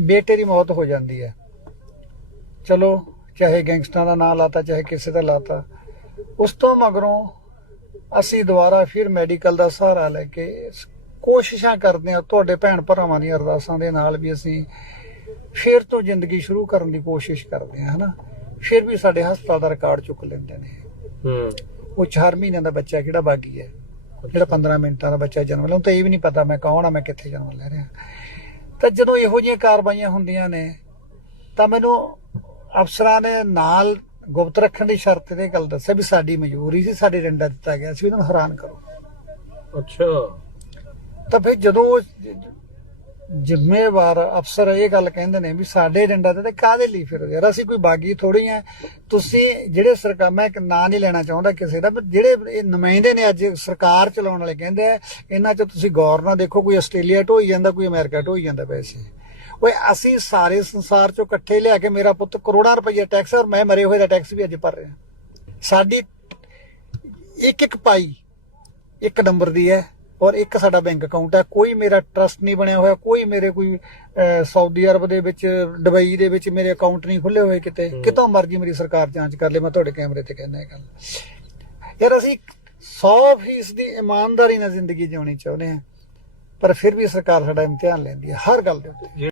ਬੇਟੇ ਦੀ ਮੌਤ ਹੋ ਜਾਂਦੀ ਹੈ। ਚਲੋ ਚਾਹੇ ਗੈਂਗਸਟਰਾਂ ਦਾ ਨਾਂ ਲਾਤਾ ਚਾਹੇ ਕਿਸੇ ਦਾ ਲਾਤਾ ਉਸ ਤੋਂ ਮਗਰੋਂ ਅਸੀਂ ਦੁਬਾਰਾ ਫਿਰ ਮੈਡੀਕਲ ਦਾ ਸਹਾਰਾ ਲੈ ਕੇ ਕੋਸ਼ਿਸ਼ਾਂ ਕਰਦੇ ਹਾਂ ਤੁਹਾਡੇ ਭੈਣ ਭਰਾਵਾਂ ਦੀਆਂ ਅਰਦਾਸਾਂ ਦੇ ਨਾਲ ਵੀ ਅਸੀਂ ਫਿਰ ਤੋਂ ਜ਼ਿੰਦਗੀ ਸ਼ੁਰੂ ਕਰਨ ਦੀ ਕੋਸ਼ਿਸ਼ ਕਰਦੇ ਹਾਂ ਹਨਾ? ਫਿਰ ਵੀ ਸਾਡੇ ਹਸਪਤਾਲ ਦਾ ਰਿਕਾਰਡ ਚੁੱਕ ਲੈਂਦੇ ਨੇ। ਹੂੰ। ਉਹ 4 ਮਹੀਨਿਆਂ ਦਾ ਬੱਚਾ ਕਿਹੜਾ ਬਾਗੀ ਹੈ? ਜਿਹੜਾ 15 ਮਿੰਟਾਂ ਦਾ ਬੱਚਾ ਜਨਮ ਲੈਂਦਾ ਤਾਂ ਇਹ ਵੀ ਨਹੀਂ ਪਤਾ ਮੈਂ ਕੌਣ ਆ ਮੈਂ ਕਿੱਥੇ ਜਨਮ ਲੈ ਰਿਹਾ। ਤਾਂ ਜਦੋਂ ਇਹੋ ਜਿਹੀਆਂ ਕਾਰਵਾਈਆਂ ਹੁੰਦੀਆਂ ਨੇ ਤਾਂ ਮੈਨੂੰ ਅਫਸਰਾਂ ਨੇ ਨਾਲ ਗੁਪਤ ਰੱਖਣ ਦੀ ਸ਼ਰਤ ਤੇ ਗੱਲ ਦੱਸਿਆ ਵੀ ਸਾਡੀ ਮਜਬੂਰੀ ਸੀ ਸਾਡੇ ਡੰਡਾ ਦਿੱਤਾ ਗਿਆ ਸੀ ਉਹਨਾਂ ਨੂੰ ਹੈਰਾਨ ਕਰੋ। ਅੱਛਾ। ਤਾਂ ਫਿਰ ਜਦੋਂ ਜ਼ਿੰਮੇਵਾਰ ਅਫਸਰ ਇਹ ਗੱਲ ਕਹਿੰਦੇ ਨੇ ਵੀ ਸਾਡੇ ਡੰਡਾ ਤੇ ਕਾਹਦੇ ਲਈ ਫਿਰੋ ਯਾਰ ਅਸੀਂ ਕੋਈ ਬਾਗੀ ਥੋੜੀ ਆ। ਤੁਸੀਂ ਜਿਹੜੇ ਸਰਕਾਰ ਮੈਂ ਇੱਕ ਨਾਂ ਨਹੀਂ ਲੈਣਾ ਚਾਹੁੰਦਾ ਕਿਸੇ ਦਾ ਪਰ ਜਿਹੜੇ ਇਹ ਨੁਮਾਇੰਦੇ ਨੇ ਅੱਜ ਸਰਕਾਰ ਚਲਾਉਣ ਵਾਲੇ ਕਹਿੰਦੇ ਆ, ਇਹਨਾਂ 'ਚ ਤੁਸੀਂ ਗੌਰ ਨਾਲ ਦੇਖੋ, ਕੋਈ ਆਸਟ੍ਰੇਲੀਆ ਢੋਈ ਜਾਂਦਾ, ਕੋਈ ਅਮਰੀਕਾ ਢੋਈ ਜਾਂਦਾ ਪੈਸੇ। ਓਏ ਅਸੀਂ ਸਾਰੇ ਸੰਸਾਰ 'ਚੋਂ ਇਕੱਠੇ ਲਿਆ ਕੇ ਮੇਰਾ ਪੁੱਤ ਕਰੋੜਾਂ ਰੁਪਏ ਟੈਕਸ ਔਰ ਮੈਂ ਮਰੇ ਹੋਏ ਦਾ ਟੈਕਸ ਵੀ ਅੱਜ ਭਰ ਰਿਹਾ। ਸਾਡੀ ਇੱਕ ਇੱਕ ਪਾਈ ਇੱਕ ਨੰਬਰ ਦੀ ਹੈ। ਔਰ ਇੱਕ ਸਾਡਾ ਬੈਂਕ ਅਕਾਊਂਟ ਹੈ ਕੋਈ ਮੇਰਾ ਟਰਸਟ ਨਹੀਂ ਬਣਿਆ ਹੋਇਆ ਕੋਈ ਮੇਰੇ ਕੋਈ ਸਾਊਦੀ ਅਰਬ ਦੇ ਵਿੱਚ ਦੁਬਈ ਦੇ ਵਿੱਚ ਮੇਰੇ ਅਕਾਊਂਟ ਨਹੀਂ ਖੁੱਲੇ ਹੋਏ ਕਿਤੇ। ਕਿਤੋਂ ਮਰਜ਼ੀ ਮੇਰੀ ਸਰਕਾਰ ਜਾਂਚ ਕਰ ਲੇ ਮੈਂ ਤੁਹਾਡੇ ਕੈਮਰੇ ਤੇ ਕਹਿੰਦਾ ਇਹ ਗੱਲ। ਯਾਰ ਅਸੀਂ 100% ਦੀ ਇਮਾਨਦਾਰੀ ਨਾਲ ਜ਼ਿੰਦਗੀ ਜਿਉਣੀ ਚਾਹੁੰਦੇ ਹਾਂ ਪਰ ਫਿਰ ਵੀ ਸਰਕਾਰ ਸਾਡਾ ਇਮਤਿਹਾਨ ਲੈਂਦੀ ਹੈ ਹਰ ਗੱਲ ਦੇ ਉੱਤੇ।